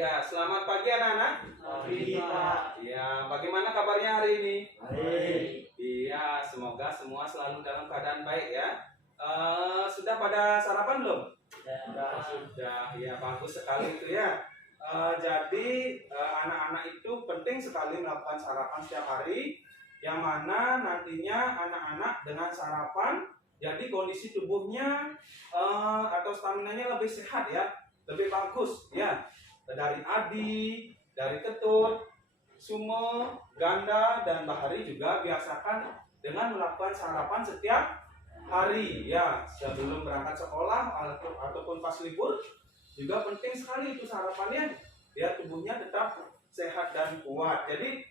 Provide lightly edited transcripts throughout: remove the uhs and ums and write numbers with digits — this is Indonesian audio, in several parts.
Ya, selamat pagi anak-anak. Pagi, Pak. Ya, bagaimana kabarnya hari ini? Baik. Iya, semoga semua selalu dalam keadaan baik ya. Sudah pada sarapan belum? Sudah. Ya, bagus sekali itu ya. Jadi anak-anak itu penting sekali melakukan sarapan setiap hari, yang mana nantinya anak-anak dengan sarapan, jadi kondisi tubuhnya atau stamina-nya lebih sehat ya, lebih bagus ya. Dari Adi, dari Ketut, Sumo, Ganda, dan Bahari juga biasakan dengan melakukan sarapan setiap hari ya, sebelum berangkat sekolah ataupun pas libur. Juga penting sekali itu sarapannya, ya tubuhnya tetap sehat dan kuat. Jadi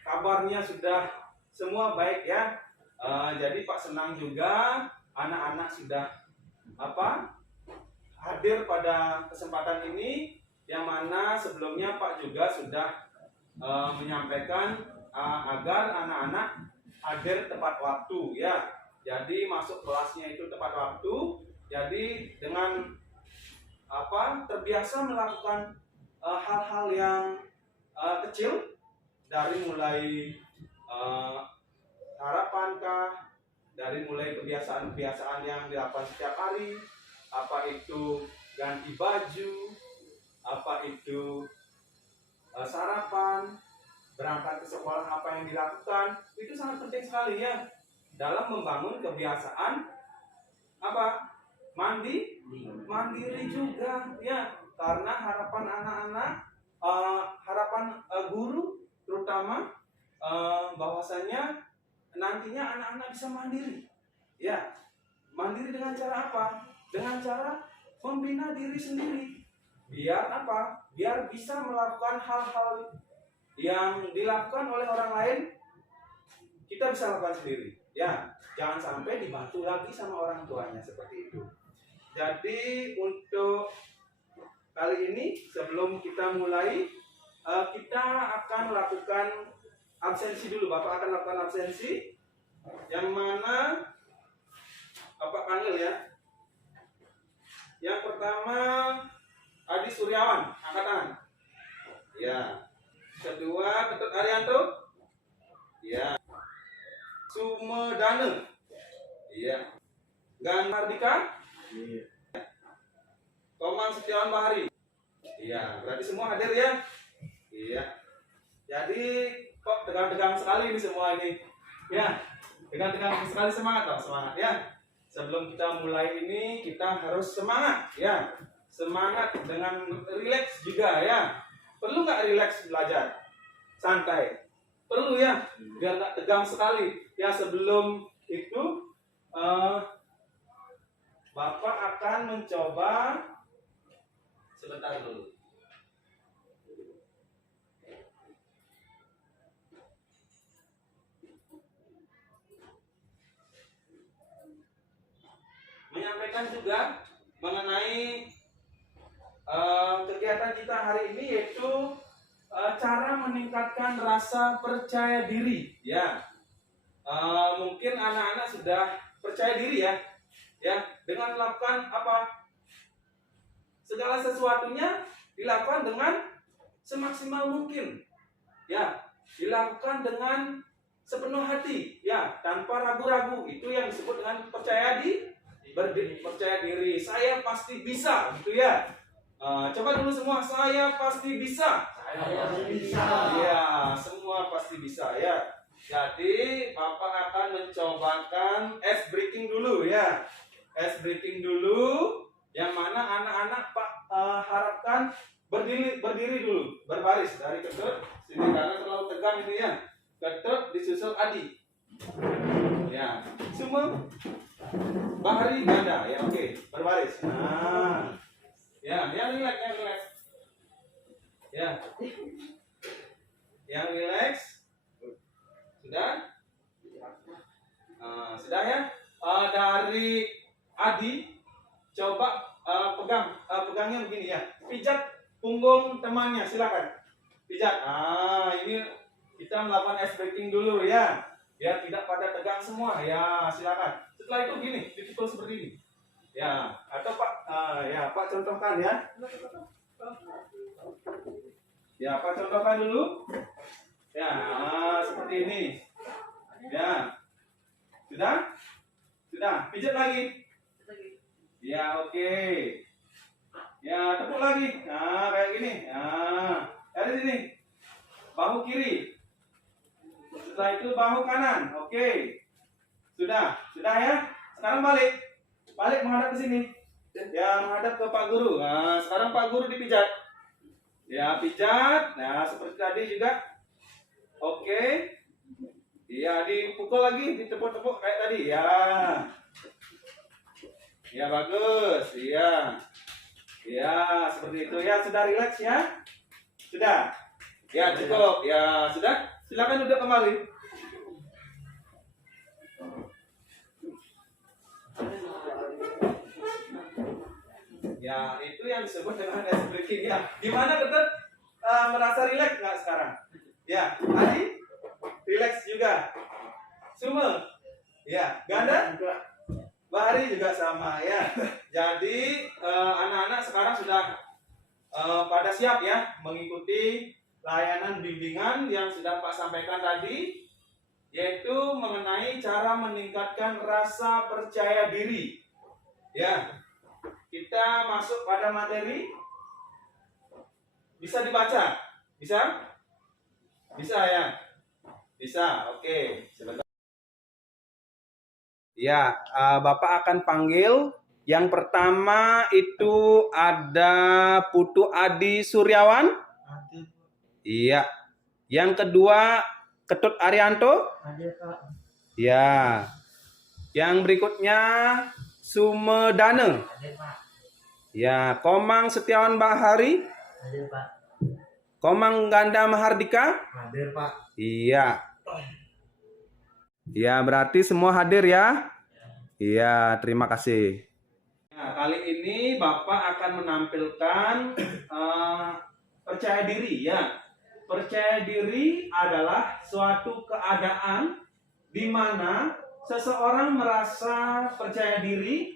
kabarnya sudah semua baik ya. Jadi Pak senang juga anak-anak sudah hadir pada kesempatan ini, yang mana sebelumnya Pak juga sudah menyampaikan agar anak-anak hadir tepat waktu ya. Jadi masuk kelasnya itu tepat waktu. Jadi dengan terbiasa melakukan hal-hal yang kecil, dari mulai harapankah, dari mulai kebiasaan-kebiasaan yang dilakukan setiap hari, apa itu ganti baju, apa itu sarapan, berangkat ke sekolah, apa yang dilakukan, itu sangat penting sekali ya dalam membangun kebiasaan mandiri juga ya. Karena harapan anak-anak, harapan guru terutama, bahwasanya nantinya anak-anak bisa mandiri ya. Mandiri dengan cara apa? Dengan cara membina diri sendiri. Biar biar bisa melakukan hal-hal yang dilakukan oleh orang lain, kita bisa lakukan sendiri ya. Jangan sampai dibantu lagi sama orang tuanya, seperti itu. Jadi untuk kali ini, sebelum kita mulai, kita akan lakukan absensi dulu. Bapak akan lakukan absensi, yang mana Bapak panggil ya. Yang pertama Adi Suryawan, angkat tangan. Ya. Kedua Ketut Arianto. Ya. Sumedane. Iya. Ganardika. Iya. Toman Setiawan Bahari. Iya, berarti semua hadir ya. Iya. Jadi kok tegang-tegang sekali ini semua ini. Ya. Tegang-tegang sekali, semangat dong, semangat ya. Sebelum kita mulai ini, kita harus semangat ya. Semangat dengan rileks juga ya. Perlu nggak rileks belajar? Santai. Perlu ya, biar nggak tegang sekali. Ya, sebelum itu Bapak akan mencoba sebentar dulu. Menyampaikan juga mengenai kegiatan kita hari ini, yaitu cara meningkatkan rasa percaya diri ya. Mungkin anak-anak sudah percaya diri ya dengan melakukan segala sesuatunya dilakukan dengan semaksimal mungkin ya, dilakukan dengan sepenuh hati ya, tanpa ragu-ragu. Itu yang disebut dengan percaya diri. Saya pasti bisa gitu ya. Coba dulu semua, saya pasti bisa. Saya pasti bisa. Ya, semua pasti bisa ya. Jadi Bapak akan mencobakan ice breaking dulu ya. Ice breaking dulu, yang mana anak-anak Pak harapkan berdiri dulu, berbaris dari Ketut sini, karena terlalu tegang ini ya. Ketut disusul Adi. Ya, semua Bahari Ganda ya, oke, berbaris. Nah, ya, yang relax. Ya, yang relax. Sudah? Sudah ya? Dari Adi, coba pegangnya begini ya. Pijat punggung temannya, silakan. Pijat. Ini kita melakukan ice breaking dulu ya. Biar tidak pada tegang semua. Ya, silakan. Setelah itu gini, dipukul seperti ini. Ya, atau Pak, Pak contohkan ya. Ya, Pak contohkan dulu. Ya, seperti ini. Ya. Sudah? Sudah. Pijat lagi. Ya, oke. Ya, tepuk lagi. Nah, kayak gini. Nah, dari sini. Bahu kiri. Setelah itu bahu kanan. Oke. Sudah. Sudah ya? Sekarang balik. Balik menghadap ke sini. Ya, menghadap ke Pak Guru. Nah, sekarang Pak Guru dipijat. Ya, pijat. Nah, seperti tadi juga. Oke. Iya, dipukul lagi, ditepuk-tepuk kayak tadi. Ya. Ya, bagus. Iya. Ya, seperti itu. Ya, sudah rileks ya? Sudah. Ya, cukup. Ya, sudah. Silakan duduk kembali. Ya, itu yang disebut dengan ice breaking ya. Gimana Ketet? Merasa rileks nggak sekarang? Ya, Adi? Rileks juga. Sume? Ya, Ganda? Bahari juga sama ya. Jadi anak-anak sekarang sudah pada siap ya mengikuti layanan bimbingan yang sudah Pak sampaikan tadi, yaitu mengenai cara meningkatkan rasa percaya diri. Ya, kita masuk pada materi. Bisa dibaca? Bisa? Bisa ya? Bisa, oke. Sebentar. Ya, Bapak akan panggil. Yang pertama itu ada Putu Adi Suryawan. Iya. Yang kedua Ketut Arianto. Ya. Yang berikutnya Sumedane. Ya, Komang Setiawan Bahari. Hadir, Pak. Komang Ganda Mahardika. Hadir, Pak. Iya. Ya, berarti semua hadir ya. Iya, terima kasih. Nah, kali ini Bapak akan menampilkan percaya diri ya. Percaya diri adalah suatu keadaan di mana seseorang merasa percaya diri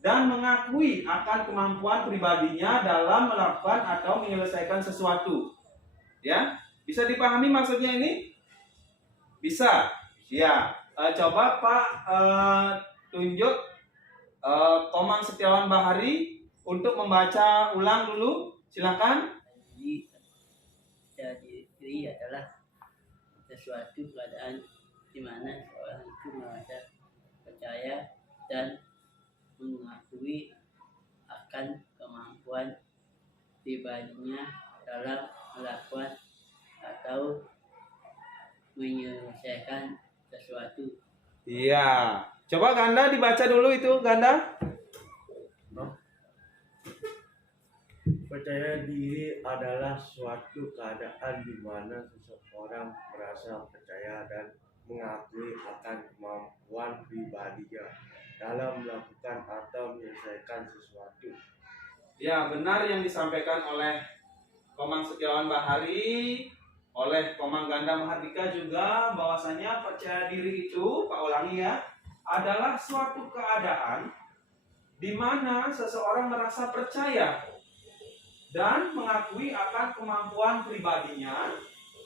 dan mengakui akan kemampuan pribadinya dalam melakukan atau menyelesaikan sesuatu. Ya, bisa dipahami maksudnya ini? Bisa. Ya, coba Pak tunjuk Komang Setiawan Bahari untuk membaca ulang dulu. Silakan. Jadi diri adalah sesuatu keadaan di mana seorang itu merasa percaya dan mengakui akan kemampuan pribadinya dalam melakukan atau menyelesaikan sesuatu. Iya. Coba Ganda dibaca dulu itu, Ganda. Percaya diri adalah suatu keadaan di mana seseorang merasa percaya dan mengakui akan kemampuan pribadinya dalam melakukan atau menyelesaikan sesuatu. Ya, benar yang disampaikan oleh Komang Setiawan Bahari, oleh Komang Ganda Mahardika juga, bahwasanya percaya diri itu, Pak ulangi ya, adalah suatu keadaan di mana seseorang merasa percaya dan mengakui akan kemampuan pribadinya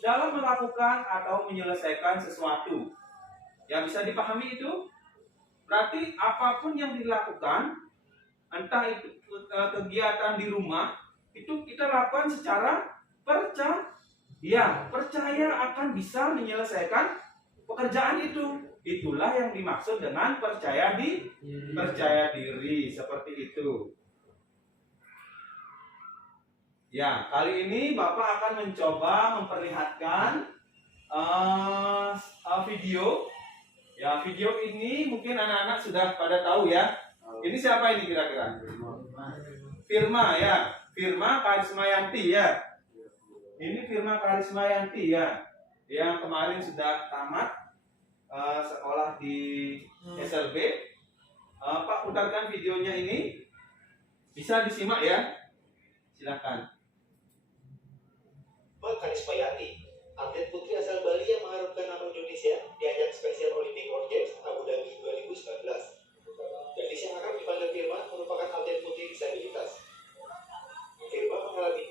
dalam melakukan atau menyelesaikan sesuatu. Yang bisa dipahami itu, berarti apapun yang dilakukan, entah itu kegiatan di rumah, itu kita lakukan secara percaya akan bisa menyelesaikan pekerjaan itu. Itulah yang dimaksud dengan percaya diri seperti itu. Ya, kali ini Bapak akan mencoba memperlihatkan video. Ya, video ini mungkin anak-anak sudah pada tahu ya. Ini siapa ini kira-kira? Firma ya, Firma Karismayanti ya. Ini Firma Karismayanti ya, yang kemarin sudah tamat sekolah di SLB. Pak putarkan videonya ini, bisa disimak ya. Silakan. Karismayanti, atlet putri asal Bali yang mengharumkan nama Indonesia di ajang Special Olympic World Games Abu Dhabi 2019. Gadis yang akan dipanggil Firma merupakan atlet putri disabilitas. Firma mengalami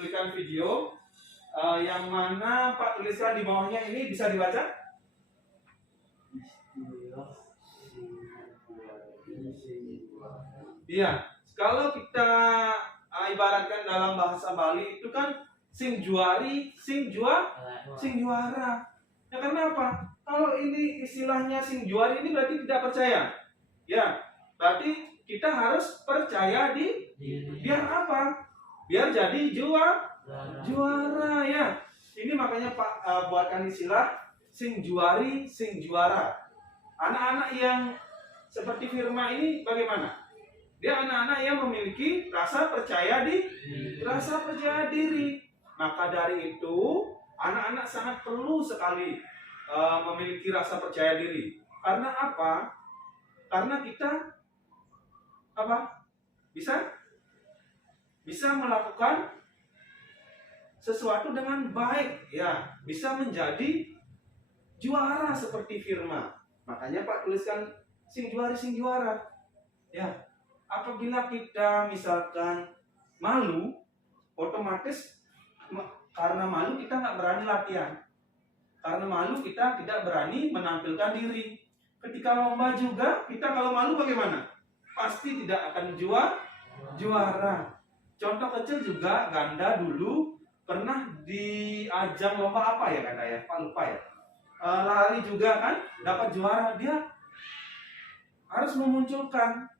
berikan video yang mana Pak tuliskan di bawahnya ini bisa dibaca? Iya, kalau kita ibaratkan dalam bahasa Bali itu kan sing juari, sing juara. Ya karena apa? Kalau ini istilahnya sing juari ini berarti tidak percaya. Ya, berarti kita harus percaya di biar apa? Biar jadi juara ya. Ini makanya Pak buatkan istilah sing juari, sing juara. Anak-anak yang seperti Firma ini bagaimana? Dia anak-anak yang memiliki rasa percaya diri. Maka dari itu, anak-anak sangat perlu sekali memiliki rasa percaya diri. Karena apa? Karena kita bisa melakukan sesuatu dengan baik, ya, bisa menjadi juara seperti Firma. Makanya Pak tuliskan sing juara. Ya, apabila kita misalkan malu, otomatis karena malu kita nggak berani latihan. Karena malu kita tidak berani menampilkan diri. Ketika lomba juga, kita kalau malu bagaimana? Pasti tidak akan juara. Contoh kecil juga, Ganda dulu pernah di ajang lomba apa ya Ganda ya? Pak lupa ya. Lari juga kan, dapat juara. Dia harus memunculkan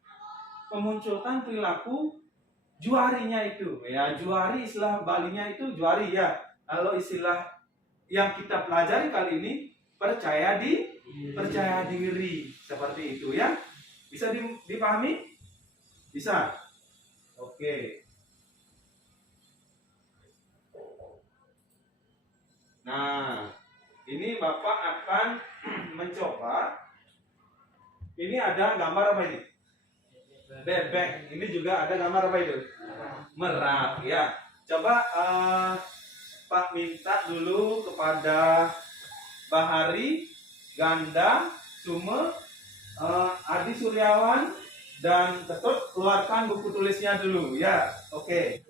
perilaku juarinya itu. Ya, juari istilah Balinya itu juari ya. Kalau istilah yang kita pelajari kali ini percaya diri seperti itu ya. Bisa dipahami? Bisa. Oke. Nah, ini Bapak akan mencoba. Ini ada gambar apa ini? Bebek. Ini juga ada gambar apa itu? Merak ya. Coba Pak minta dulu kepada Bahari, Ganda, Sume, Adi Suryawan, dan Ketut keluarkan buku tulisnya dulu ya. Oke.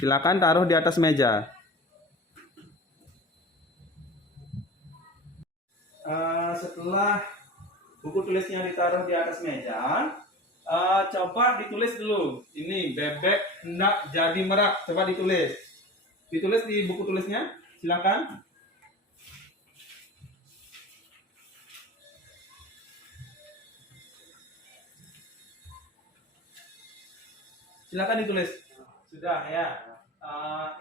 Silakan taruh di atas meja. Setelah buku tulisnya ditaruh di atas meja, coba ditulis dulu. Ini bebek hendak jadi merak. Coba ditulis. Ditulis di buku tulisnya. Silakan. Silakan ditulis. Sudah ya.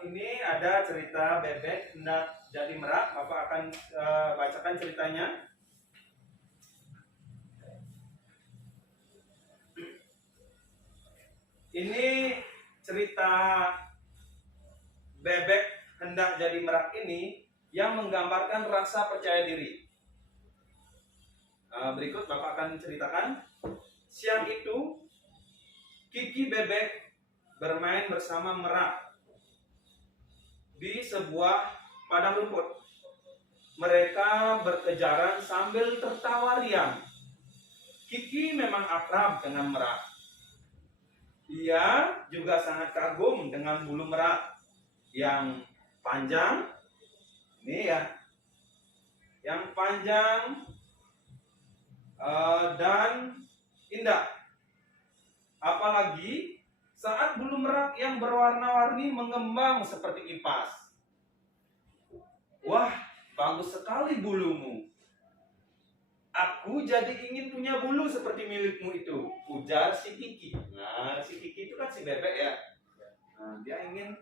Ini ada cerita bebek hendak jadi merak. Bapak akan bacakan ceritanya. Ini cerita bebek hendak jadi merak ini yang menggambarkan rasa percaya diri. Berikut Bapak akan ceritakan. Siang itu, Kiki bebek bermain bersama merak di sebuah padang rumput. Mereka berkejaran sambil tertawa riang. Kiki memang akrab dengan merak. Ia juga sangat kagum dengan bulu merak yang panjang. Ini ya, yang panjang dan indah. Apalagi saat bulu merak yang berwarna-warni mengembang seperti kipas. Wah, bagus sekali bulumu. Aku jadi ingin punya bulu seperti milikmu itu, ujar si Kiki. Nah, si Kiki itu kan si bebek ya. Nah, dia ingin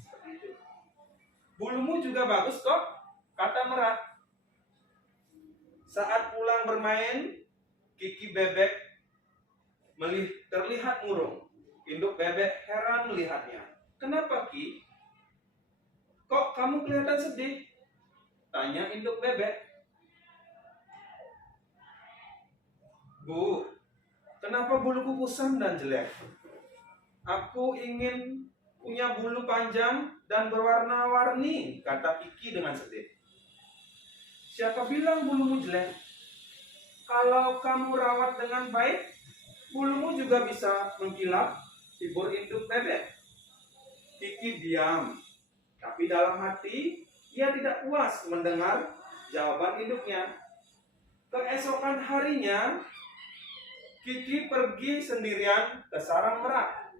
seperti itu. Bulumu juga bagus kok, kata merak. Saat pulang bermain, Kiki bebek terlihat murung. Induk bebek heran melihatnya. Kenapa, Ki? Kok kamu kelihatan sedih? Tanya induk bebek. Bu, kenapa buluku kusam dan jelek? Aku ingin punya bulu panjang dan berwarna-warni, kata Kiki dengan sedih. Siapa bilang bulumu jelek? Kalau kamu rawat dengan baik, bulumu juga bisa mengkilap, hibur induk bebek. Kiki diam. Tapi dalam hati, ia tidak puas mendengar jawaban induknya. Keesokan harinya, Kiki pergi sendirian ke sarang merak.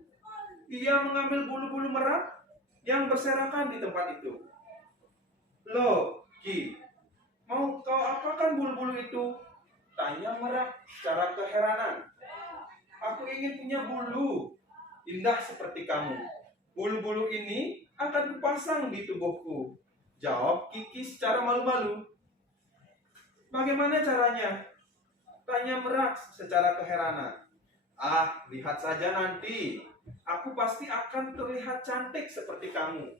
Ia mengambil bulu-bulu merak yang berserakan di tempat itu. Loh, Ki, mau kau apakan bulu-bulu itu? Tanya merak secara keheranan. Aku ingin punya bulu indah seperti kamu. Bulu-bulu ini akan kupasang di tubuhku. Jawab Kiki secara malu-malu. Bagaimana caranya? Tanya merak secara keheranan. Ah, lihat saja nanti. Aku pasti akan terlihat cantik seperti kamu.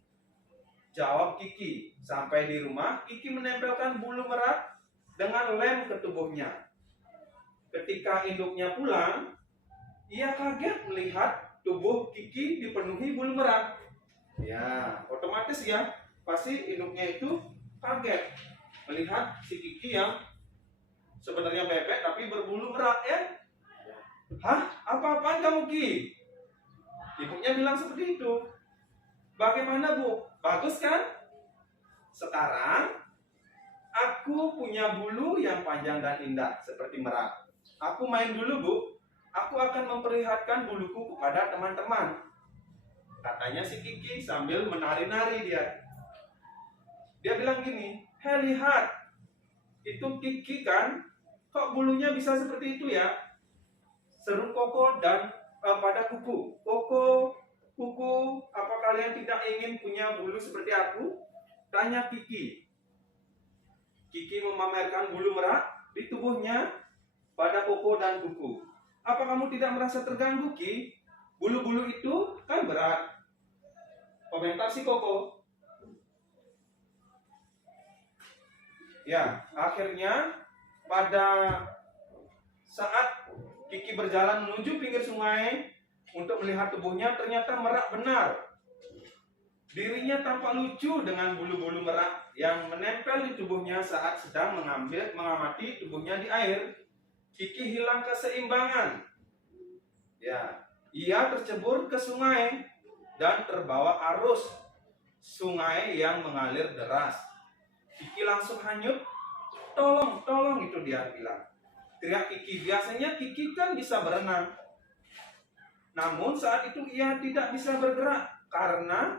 Jawab Kiki. Sampai di rumah, Kiki menempelkan bulu merak dengan lem ke tubuhnya. Ketika induknya pulang, ia kaget melihat tubuh Kiki dipenuhi bulu merak. Ya, otomatis ya, pasti induknya itu kaget melihat si Kiki yang sebenarnya bebek tapi berbulu merak ya. Hah? Apa-apaan kamu, Ki? Ibunya bilang seperti itu. Bagaimana, Bu? Bagus kan? Sekarang aku punya bulu yang panjang dan indah seperti merak. Aku main dulu, Bu. Aku akan memperlihatkan buluku kepada teman-teman. Katanya si Kiki sambil menari-nari dia. Dia bilang gini, "Hei, lihat. Itu Kiki kan? Kok bulunya bisa seperti itu ya?" Seru Koko dan pada Kuku. "Koko, Kuku, apa kalian tidak ingin punya bulu seperti aku?" Tanya Kiki. Kiki memamerkan bulu merak di tubuhnya pada Koko dan Kuku. "Apa kamu tidak merasa terganggu, Ki? Bulu-bulu itu kan berat." Komentar si Koko. Ya, akhirnya pada saat Kiki berjalan menuju pinggir sungai untuk melihat tubuhnya, ternyata merak benar. Dirinya tampak lucu dengan bulu-bulu merak yang menempel di tubuhnya saat sedang mengamati tubuhnya di air. Kiki hilang keseimbangan. Ya, ia tercebur ke sungai dan terbawa arus sungai yang mengalir deras. Kiki langsung hanyut. "Tolong, tolong," itu dia bilang. Teriak Kiki. Biasanya Kiki kan bisa berenang. Namun saat itu ia tidak bisa bergerak karena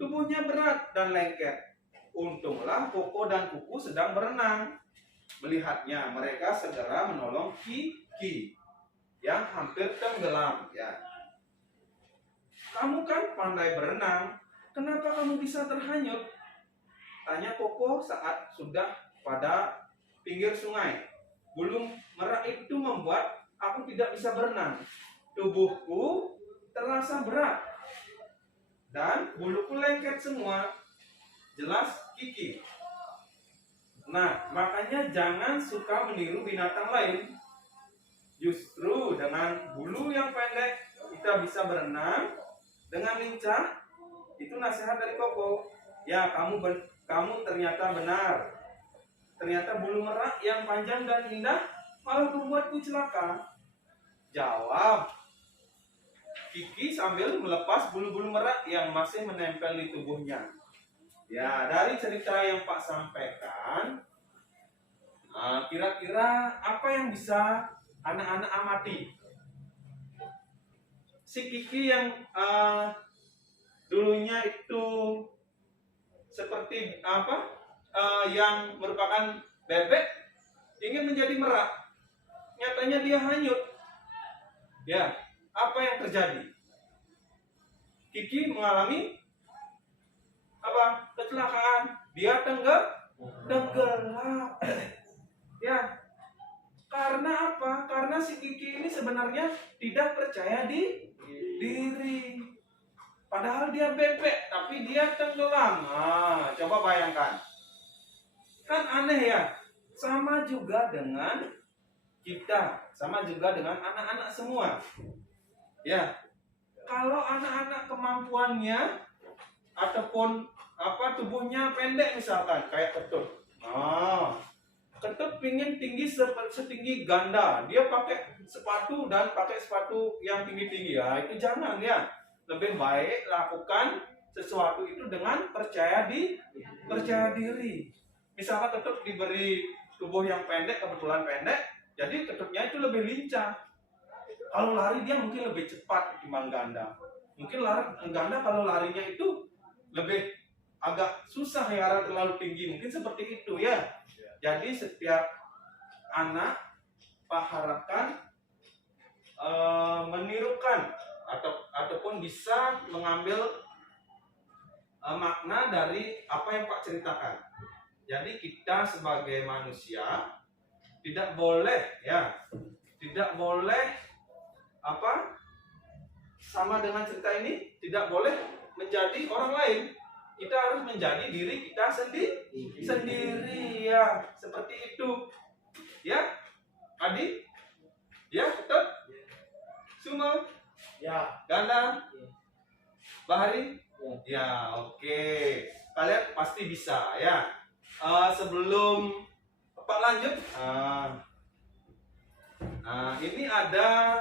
tubuhnya berat dan lengket. Untunglah Koko dan Kuku sedang berenang. Melihatnya, mereka segera menolong Kiki yang hampir tenggelam. Ya. "Kamu kan pandai berenang, kenapa kamu bisa terhanyut?" tanya Koko saat sudah pada pinggir sungai. "Bulu merak itu membuat aku tidak bisa berenang. Tubuhku terasa berat dan buluku lengket semua." Jelas Kiki. Nah, makanya jangan suka meniru binatang lain. Justru dengan bulu yang pendek kita bisa berenang dengan lincah. Itu nasihat dari Koko. Ya, kamu ternyata benar. Ternyata bulu merak yang panjang dan indah malah membuatku celaka. Jawab Kiki sambil melepas bulu-bulu merak yang masih menempel di tubuhnya. Ya, dari cerita yang Pak sampaikan, kira-kira apa yang bisa anak-anak amati? Si Kiki yang dulunya itu seperti apa? Yang merupakan bebek ingin menjadi merak. Nyatanya dia hanyut. Ya, apa yang terjadi? Kiki mengalami apa? Kecelakaan. Dia tenggelam. Ya. Karena apa? Karena si Kiki ini sebenarnya tidak percaya diri. Padahal dia bebek, tapi dia tenggelam. Nah, coba bayangkan. Kan aneh ya. Sama juga dengan kita, sama juga dengan anak-anak semua. Ya. Kalau anak-anak kemampuannya ataupun tubuhnya pendek misalkan kayak Ketut. Ketut pingin tinggi setinggi ganda. Dia pakai sepatu dan pakai sepatu yang tinggi-tinggi ya. Itu jangan ya. lebih baik lakukan sesuatu itu dengan percaya diri. Misalkan ketut diberi tubuh yang pendek, kebetulan pendek, jadi ketutnya itu lebih lincah. Kalau lari dia mungkin lebih cepat ketimbang ganda. Mungkin ganda kalau larinya itu lebih agak susah ya karena terlalu tinggi. Mungkin seperti itu ya. Jadi setiap anak Pak harapkan menirukan ataupun bisa mengambil makna dari apa yang Pak ceritakan. Jadi kita sebagai manusia tidak boleh sama dengan cerita ini, tidak boleh menjadi orang lain. Kita harus menjadi diri kita sendiri ya, seperti itu. Ya, Adi? Ya, betul? Suma? Ya. Ganda? Bahari? Ya, oke. Kalian pasti bisa ya. Sebelum Pak lanjut, ini ada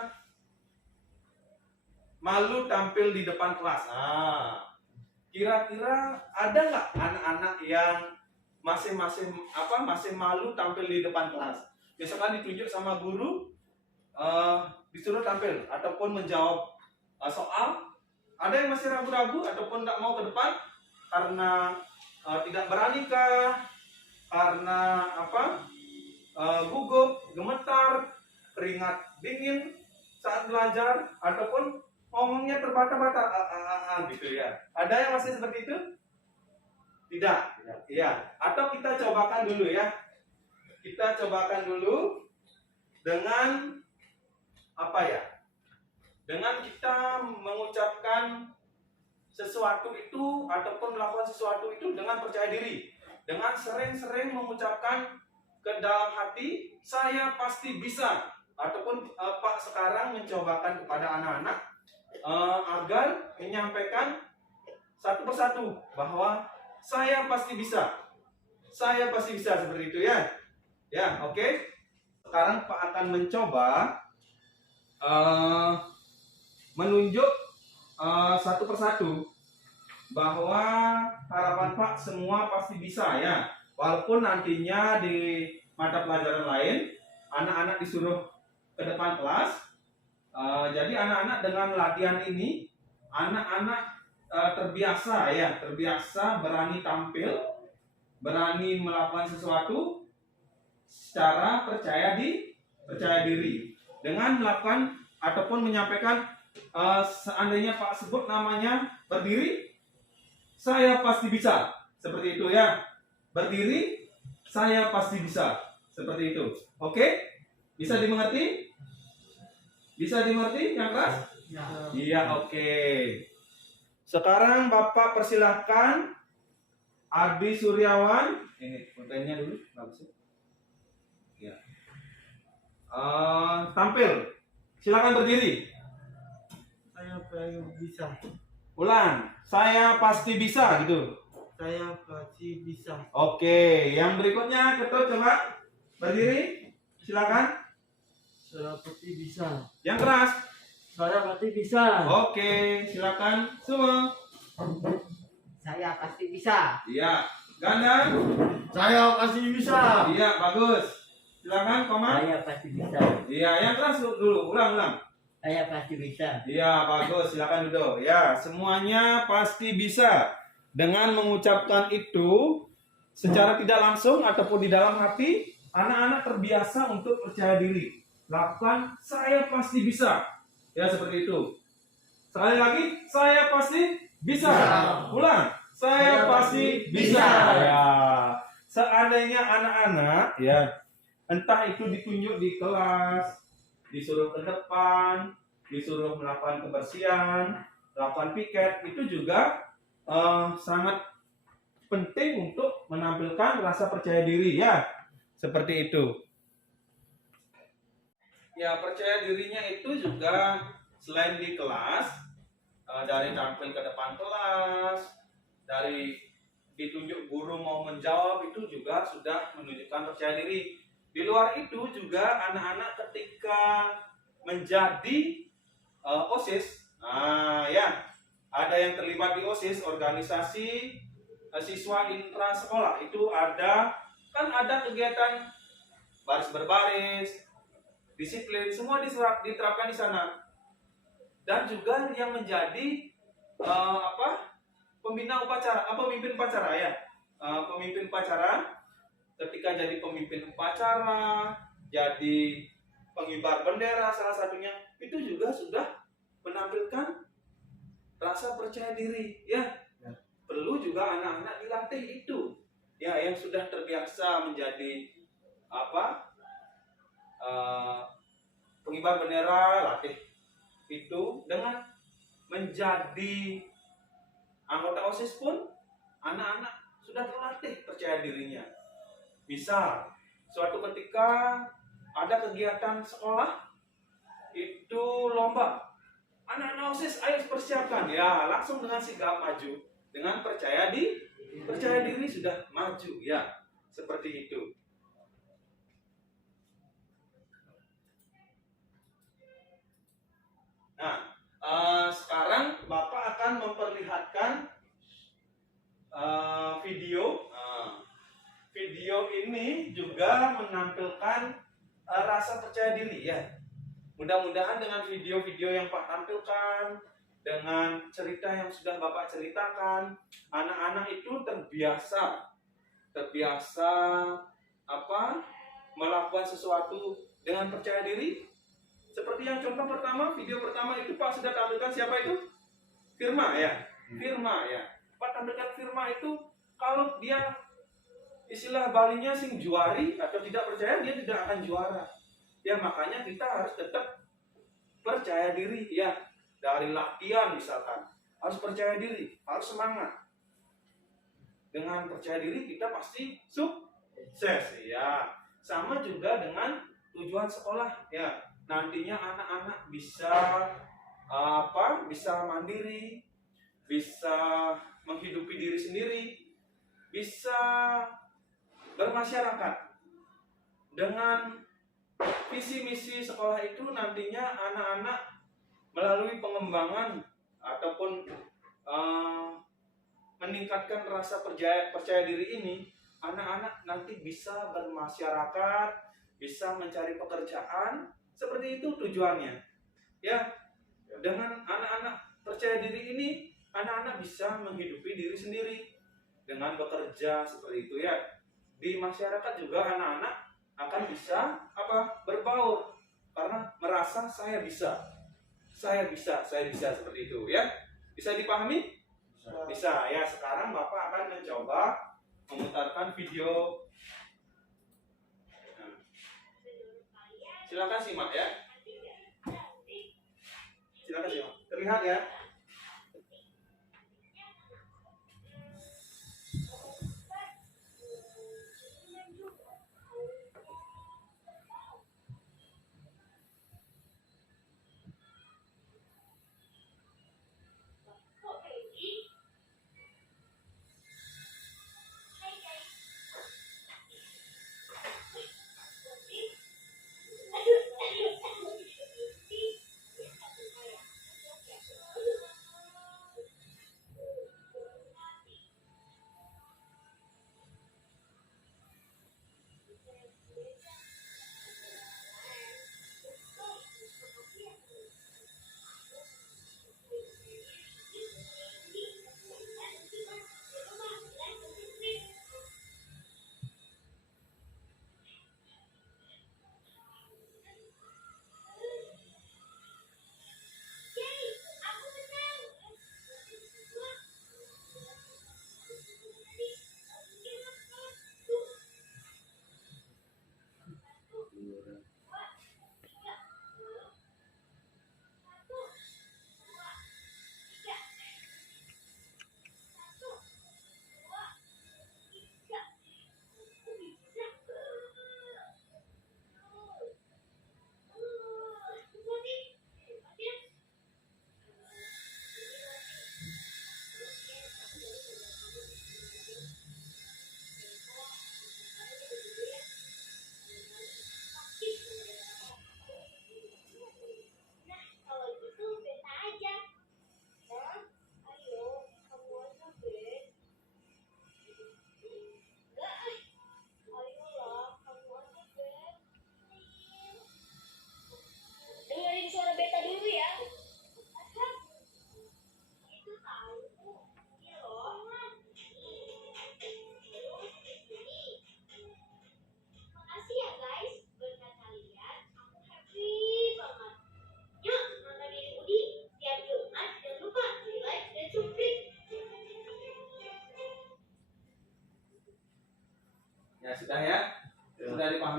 malu tampil di depan kelas. Kira-kira ada nggak anak-anak yang masih malu tampil di depan kelas? Misalkan ditunjuk sama guru, disuruh tampil ataupun menjawab soal. Ada yang masih ragu-ragu ataupun tidak mau ke depan karena tidak berani kah? Karena gugup, gemetar, keringat dingin saat belajar, ataupun ngomongnya terbata-bata gitu ya. Ada yang masih seperti itu? Tidak. Iya. Atau kita cobakan dulu ya. Kita cobakan dulu dengan dengan kita mengucapkan sesuatu itu ataupun melakukan sesuatu itu dengan percaya diri, dengan sering-sering mengucapkan ke dalam hati, saya pasti bisa. Ataupun Pak sekarang mencobakan kepada anak-anak agar menyampaikan satu persatu bahwa saya pasti bisa, seperti itu ya. Ya, oke. Sekarang Pak akan mencoba menunjuk satu persatu bahwa harapan Pak semua pasti bisa ya. Walaupun nantinya di mata pelajaran lain anak-anak disuruh ke depan kelas. Jadi anak-anak dengan latihan ini anak-anak terbiasa berani tampil, berani melakukan sesuatu secara percaya diri dengan melakukan ataupun menyampaikan. Seandainya Pak sebut namanya berdiri, saya pasti bisa, seperti itu ya. Berdiri, saya pasti bisa, seperti itu. Oke? Bisa dimengerti? Bisa dimengerti yang keras? Iya, oke. Sekarang Bapak persilahkan Ardi Suryawan. Ini pulpennya dulu, bagus ya. Tampil. Silakan berdiri. Saya bisa. Ulang, saya pasti bisa gitu. Saya pasti bisa. Oke, yang berikutnya Ketut coba berdiri. Silakan. Saya pasti bisa. Yang keras. Saya pasti bisa. Oke, silakan semua. Saya pasti bisa. Iya, ganda. Saya pasti bisa. Iya, bagus. Silakan Koma. Saya pasti bisa. Iya, yang keras dulu. Ulang. Saya pasti bisa. Iya, bagus. Silakan duduk. Ya, semuanya pasti bisa. Dengan mengucapkan itu secara tidak langsung ataupun di dalam hati, anak-anak terbiasa untuk percaya diri. Lakukan, saya pasti bisa. Ya, seperti itu. Sekali lagi, saya pasti bisa. Ulang, saya pasti bisa. Ya. Seandainya anak-anak ya, entah itu ditunjuk di kelas, disuruh ke depan, disuruh melakukan kebersihan, melakukan piket, itu juga sangat penting untuk menampilkan rasa percaya diri ya, seperti itu. Ya, percaya dirinya itu juga selain di kelas, dari tampil ke depan kelas, dari ditunjuk guru mau menjawab, itu juga sudah menunjukkan percaya diri. Di luar itu juga anak-anak ketika menjadi OSIS, ya ada yang terlibat di OSIS, organisasi siswa intra sekolah. Itu ada, kan ada kegiatan baris berbaris, disiplin, semua diterapkan di sana. Dan juga yang menjadi pembina upacara, pemimpin upacara ya. Pemimpin upacara, ketika jadi pemimpin upacara, jadi pengibar bendera salah satunya, itu juga sudah menampilkan rasa percaya diri ya. Perlu juga anak-anak dilatih itu ya, yang sudah terbiasa menjadi pengibar bendera, latih itu dengan menjadi anggota OSIS pun anak-anak sudah terlatih percaya dirinya. Misal suatu ketika ada kegiatan sekolah itu lomba, anak-anak OSIS ayo persiapkan ya, langsung dengan sigap maju, dengan percaya diri sudah maju ya, seperti itu. Nah, sekarang Bapak akan memperlihatkan video. Video ini juga menampilkan rasa percaya diri ya. Mudah-mudahan dengan video-video yang Pak tampilkan, dengan cerita yang sudah Bapak ceritakan, anak-anak itu terbiasa melakukan sesuatu dengan percaya diri. Seperti yang contoh pertama, video pertama itu Pak sudah tampilkan siapa itu? Firma ya. Pak tampilkan Firma itu, kalau dia istilah Balinya sing juari atau tidak percaya, dia tidak akan juara. Ya, makanya kita harus tetap percaya diri ya. Dari latihan misalkan, harus percaya diri, harus semangat. Dengan percaya diri kita pasti sukses ya. Sama juga dengan tujuan sekolah ya. Nantinya anak-anak bisa bisa mandiri, bisa menghidupi diri sendiri, bisa bermasyarakat. Dengan visi misi sekolah itu nantinya anak-anak melalui pengembangan ataupun meningkatkan rasa percaya diri ini, anak-anak nanti bisa bermasyarakat, bisa mencari pekerjaan. Seperti itu tujuannya ya. Dengan anak-anak percaya diri ini, anak-anak bisa menghidupi diri sendiri dengan bekerja seperti itu ya. Di masyarakat juga anak-anak akan bisa berbaur karena merasa saya bisa seperti itu ya. Bisa dipahami? Bisa ya. Sekarang Bapak akan mencoba memutarkan video. Silakan simak ya. Silakan simak. Terlihat ya.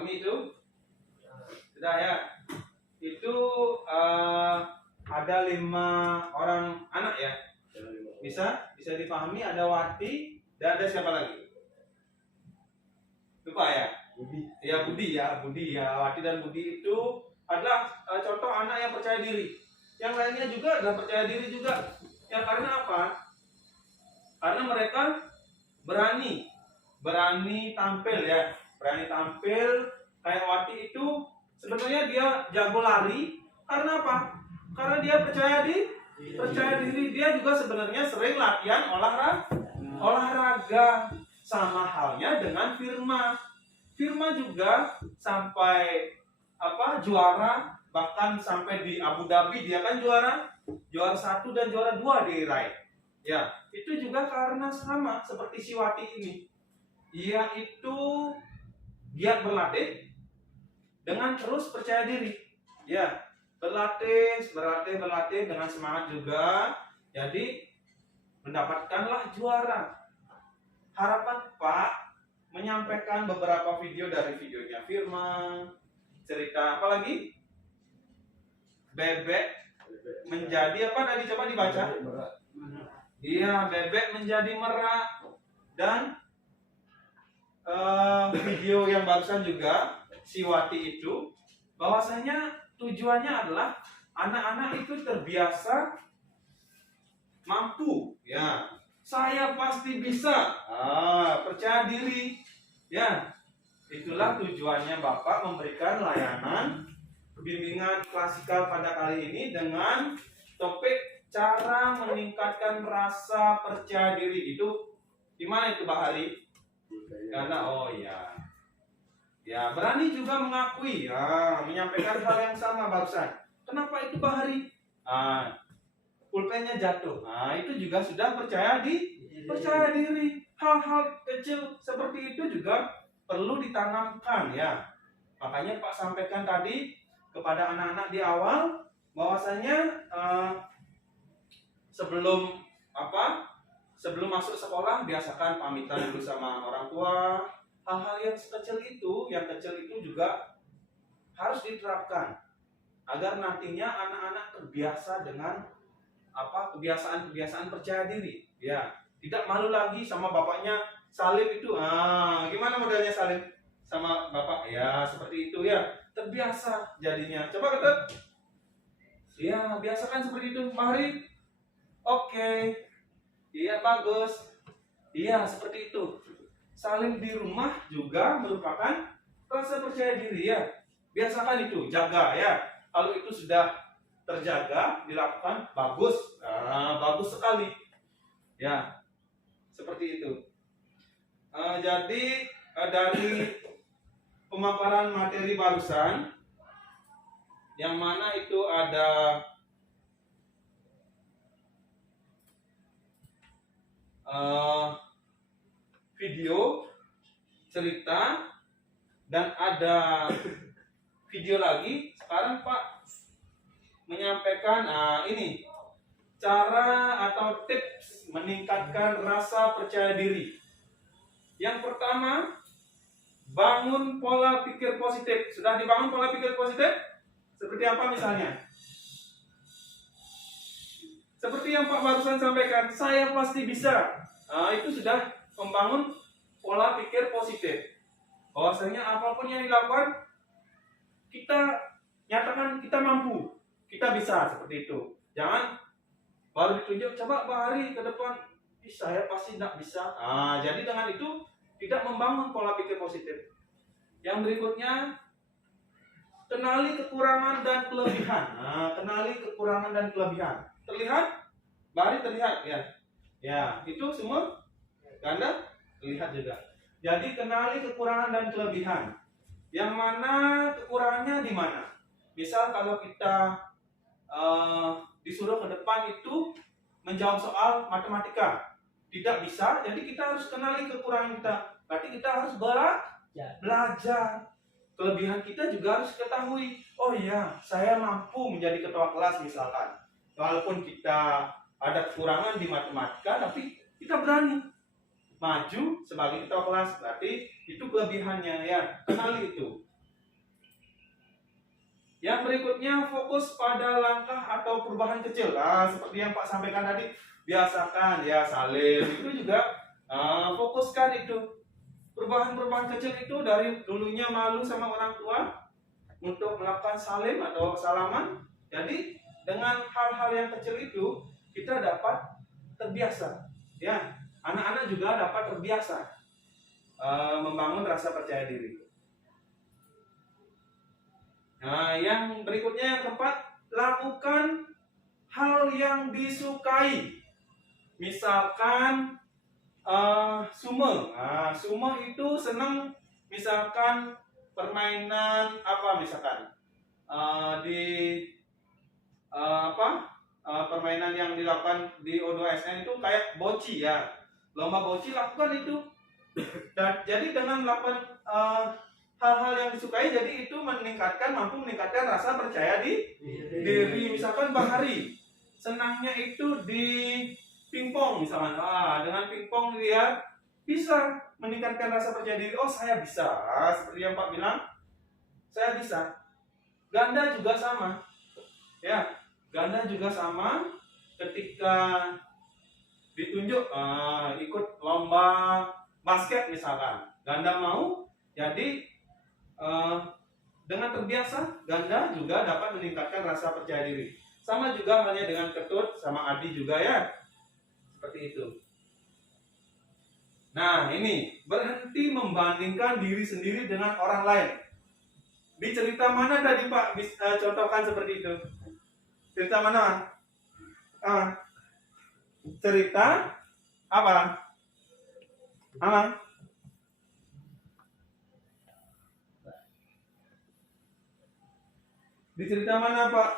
dipahami itu? Sudah ya. Itu ada 5 orang anak ya. Bisa dipahami, ada Wati dan ada siapa lagi? Lupa ya? Budi ya. Wati dan Budi itu adalah contoh anak yang percaya diri. Yang lainnya juga adalah percaya diri juga. Ya karena apa? Karena mereka berani tampil ya. Berani tampil. Kayak Wati itu sebenarnya dia jago lari. Karena apa? Karena dia percaya diri. Dia juga sebenarnya sering latihan olahraga. Sama halnya dengan Firma juga sampai juara, bahkan sampai di Abu Dhabi dia kan juara 1 dan juara 2 di raid. Ya, itu juga karena sama seperti si Wati ini. Dia itu giat berlatih dengan terus percaya diri. Ya, berlatih dengan semangat juga. Jadi mendapatkanlah juara. Harapan Pak menyampaikan beberapa video dari videonya Firma, cerita apa lagi? Bebek menjadi apa tadi, coba dibaca? Iya, bebek menjadi merak. Dan video yang barusan juga si Wati itu, bahwasanya tujuannya adalah anak-anak itu terbiasa mampu ya. Saya pasti bisa. Percaya diri. Ya, itulah tujuannya Bapak memberikan layanan bimbingan klasikal pada kali ini dengan topik cara meningkatkan rasa percaya diri. Itu gimana itu Pak Hari? Karena ya berani juga mengakui, menyampaikan hal yang sama barusan. Kenapa itu Pak Hari? Pulpennya jatuh. Itu juga sudah percaya diri. Hal-hal kecil seperti itu juga perlu ditanamkan ya. Makanya Pak sampaikan tadi kepada anak-anak di awal bahwasanya sebelum masuk sekolah biasakan pamitan dulu sama orang tua. Hal-hal yang kecil itu juga harus diterapkan agar nantinya anak-anak terbiasa dengan kebiasaan percaya diri ya, tidak malu lagi sama bapaknya salib itu. Gimana modelnya salib sama bapak ya, seperti itu ya, terbiasa jadinya. Coba ketep ya, biasakan seperti itu Pak Hari. Oke. Iya, bagus. Iya, seperti itu. Salib di rumah juga merupakan rasa percaya diri ya. Biasakan itu, jaga ya. Kalau itu sudah terjaga, dilakukan, bagus. Bagus sekali. Ya, seperti itu. Jadi dari pemaparan materi barusan, yang mana itu ada video, cerita, dan ada video lagi. Sekarang Pak menyampaikan ini cara atau tips meningkatkan rasa percaya diri. Yang pertama, bangun pola pikir positif. Sudah dibangun pola pikir positif? Seperti apa misalnya? Seperti yang Pak barusan sampaikan, saya pasti bisa. Itu sudah membangun pola pikir positif. Bahwasanya apapun yang dilakukan, kita nyatakan kita mampu. Kita bisa, seperti itu. Jangan baru ditunjuk, coba Pak Hari ke depan, saya pasti tidak bisa. Jadi dengan itu tidak membangun pola pikir positif. Yang berikutnya, kenali kekurangan dan kelebihan. Kenali kekurangan dan kelebihan. Terlihat? Pak Hari terlihat ya. Ya, itu semua Anda terlihat juga. Jadi kenali kekurangan dan kelebihan. Yang mana kekurangannya di mana? Misal kalau kita disuruh ke depan itu menjawab soal matematika, tidak bisa, jadi kita harus kenali kekurangan kita. Berarti kita harus belajar. Kelebihan kita juga harus ketahui. Oh iya, saya mampu menjadi ketua kelas misalkan. Walaupun kita ada kekurangan di matematika, tapi kita berani maju sebagai ketua kelas. Berarti itu kelebihannya ya. Kenali itu. Yang berikutnya fokus pada langkah atau perubahan kecil. Seperti yang Pak sampaikan tadi, biasakan ya salin itu juga fokuskan itu perubahan-perubahan kecil itu dari dulunya malu sama orang tua untuk melakukan salim atau salaman. Jadi dengan hal-hal yang kecil itu kita dapat terbiasa. Ya, anak-anak juga dapat terbiasa membangun rasa percaya diri. Nah, yang berikutnya yang keempat, lakukan hal yang disukai. Misalkan Sume. Sume itu senang misalkan permainan apa misalkan permainan yang dilakukan di O2SN itu kayak boci ya. Lomba boci lakukan itu. Dan jadi dengan melakukan hal-hal yang disukai, jadi itu mampu meningkatkan rasa percaya diri. Misalkan Bahari senangnya itu di pingpong misalkan, dengan pingpong dia bisa meningkatkan rasa percaya diri. Oh, saya bisa, seperti yang Pak bilang, saya bisa. Ganda juga sama, ya. Ganda juga sama. Ketika ditunjuk ikut lomba basket misalkan, ganda mau, jadi dengan terbiasa, ganda juga dapat meningkatkan rasa percaya diri. Sama juga halnya dengan Ketut sama Adi juga ya, seperti itu. Nah, ini berhenti membandingkan diri sendiri dengan orang lain. Di cerita mana tadi Pak contohkan seperti itu? Cerita mana? Cerita apa? Di cerita mana Pak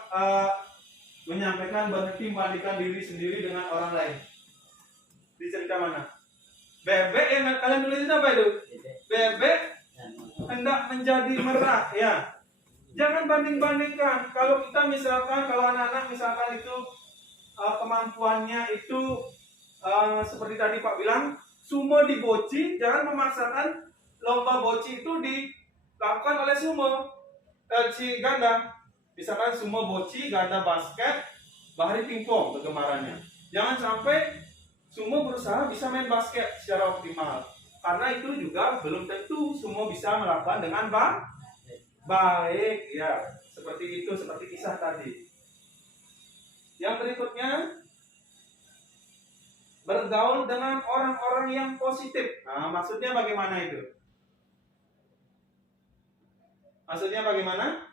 menyampaikan berhenti membandingkan diri sendiri dengan orang lain? Di cerita mana? Bebek yang kalian tulis itu apa itu? Bebek hendak menjadi merah ya. Jangan banding-bandingkan. Kalau kita misalkan, kalau anak-anak misalkan itu kemampuannya itu seperti tadi Pak bilang, Sumo di boci, jangan memaksakan lomba boci itu dilakukan oleh Sumo si ganda. Misalkan Sumo boci, ganda basket, Bahari pingpong kegemarannya. Jangan sampai Sumo berusaha bisa main basket secara optimal, karena itu juga belum tentu Sumo bisa melakukan dengan baik ya. Seperti itu, seperti kisah tadi. Yang berikutnya, bergaul dengan orang-orang yang positif. Maksudnya bagaimana itu? Maksudnya bagaimana?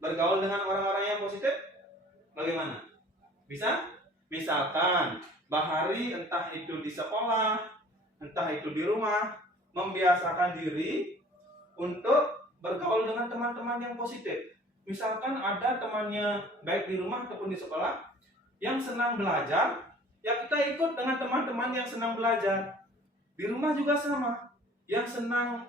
Bergaul dengan orang-orang yang positif? Bagaimana? Bisa? Misalkan Bahari entah itu di sekolah, entah itu di rumah, membiasakan diri untuk bergaul dengan teman-teman yang positif. Misalkan ada temannya baik di rumah ataupun di sekolah yang senang belajar, ya kita ikut dengan teman-teman yang senang belajar. Di rumah juga sama, yang senang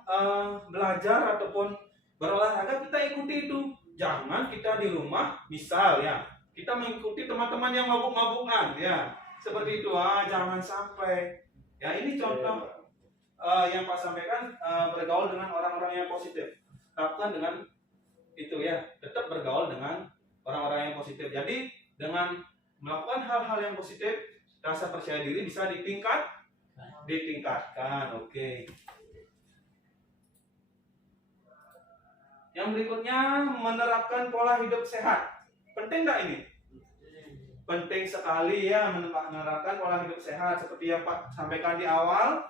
belajar ataupun berolahraga kita ikuti itu. Jangan kita di rumah, misal ya, kita mengikuti teman-teman yang mabuk-mabukan ya. Seperti itu, jangan sampai. Ya, ini contoh yang Pak sampaikan, bergaul dengan orang-orang yang positif. Lakukan dengan itu ya, tetap bergaul dengan orang-orang yang positif. Jadi dengan melakukan hal-hal yang positif, rasa percaya diri bisa ditingkatkan. Oke. Yang berikutnya, menerapkan pola hidup sehat. Penting nggak ini? Penting sekali ya menerapkan pola hidup sehat. Seperti yang Pak sampaikan di awal,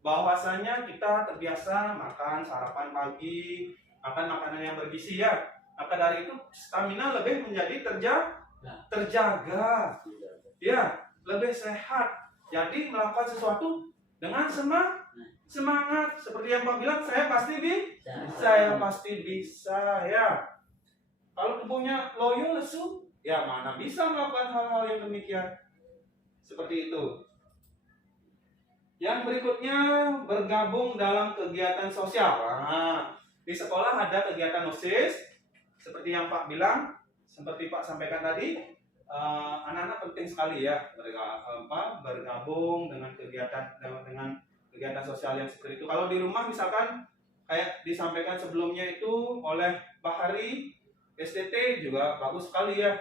bahwasanya kita terbiasa makan sarapan pagi, makan makanan yang bergizi ya. Maka dari itu stamina lebih menjadi terjaga. Ya, lebih sehat. Jadi melakukan sesuatu dengan semangat. Seperti yang Pak bilang, saya pasti bisa ya. Kalau tubuhnya loyo lesu, ya mana bisa melakukan hal-hal yang demikian. Seperti itu. Yang berikutnya, bergabung dalam kegiatan sosial. Di sekolah ada kegiatan OSIS, seperti yang Pak bilang, seperti Pak sampaikan tadi, anak-anak penting sekali ya bergabung dengan kegiatan sosial yang seperti itu. Kalau di rumah misalkan kayak disampaikan sebelumnya itu oleh Bahari STT juga bagus sekali ya.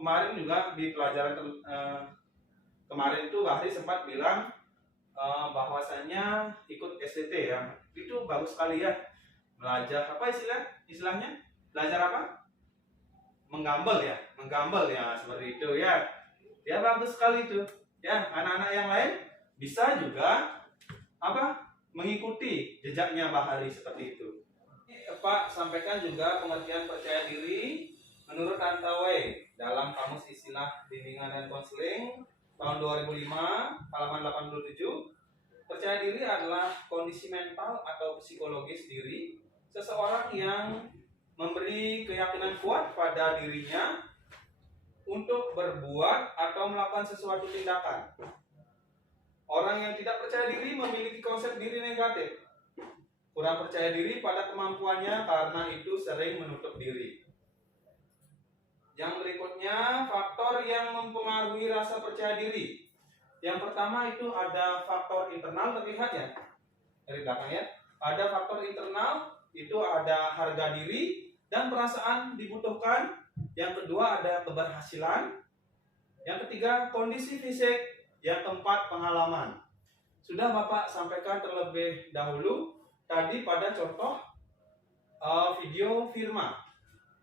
Kemarin juga di pelajaran kemarin itu Bahari sempat bilang bahwasanya ikut STT ya, itu bagus sekali ya. Belajar apa istilahnya? Belajar apa? Menggambel ya seperti itu ya. Ya bagus sekali itu. Ya, anak-anak yang lain bisa juga mengikuti jejaknya Bahari seperti itu. Pak sampaikan juga pengertian percaya diri menurut Antawai dalam Kamus Istilah Bimbingan dan Konseling tahun 2005 halaman 87. Percaya diri adalah kondisi mental atau psikologis diri seseorang yang memberi keyakinan kuat pada dirinya untuk berbuat atau melakukan sesuatu tindakan. Orang yang tidak percaya diri memiliki konsep diri negatif, kurang percaya diri pada kemampuannya karena itu sering menutup diri. Yang berikutnya, faktor yang mempengaruhi rasa percaya diri. Yang pertama itu ada faktor internal, terlihat ya dari belakang ya. Ada faktor internal, itu ada harga diri dan perasaan dibutuhkan. Yang kedua ada keberhasilan. Yang ketiga kondisi fisik. Yang keempat pengalaman. Sudah Bapak sampaikan terlebih dahulu tadi pada contoh video Firma.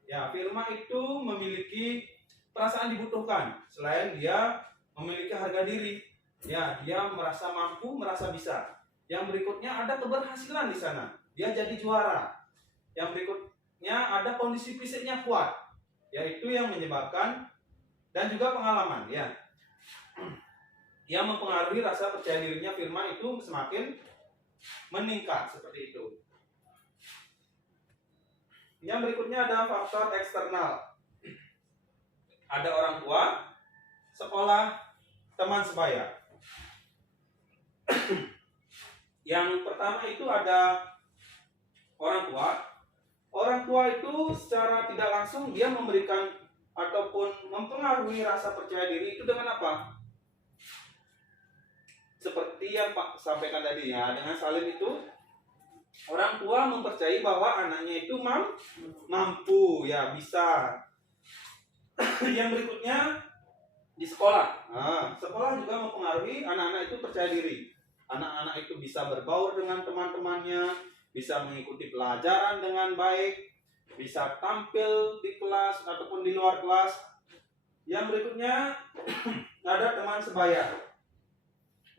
Ya, Firma itu memiliki perasaan dibutuhkan. Selain dia memiliki harga diri, ya dia merasa mampu, merasa bisa. Yang berikutnya ada keberhasilan di sana. Dia jadi juara. Yang berikutnya ada kondisi fisiknya kuat, yaitu yang menyebabkan dan juga pengalaman ya. Yang mempengaruhi rasa percaya dirinya Firma itu semakin meningkat seperti itu. Yang berikutnya ada faktor eksternal. Ada orang tua, sekolah, teman sebaya. Yang pertama itu ada orang tua. Orang tua itu secara tidak langsung dia memberikan ataupun mempengaruhi rasa percaya diri itu dengan apa? Seperti yang Pak sampaikan tadi ya, dengan salin itu orang tua mempercayai bahwa anaknya itu mampu ya, bisa. Yang berikutnya di sekolah. Nah, sekolah juga mempengaruhi anak-anak itu percaya diri. Anak-anak itu bisa berbaur dengan teman-temannya, bisa mengikuti pelajaran dengan baik, bisa tampil di kelas ataupun di luar kelas. Yang berikutnya ada teman sebaya.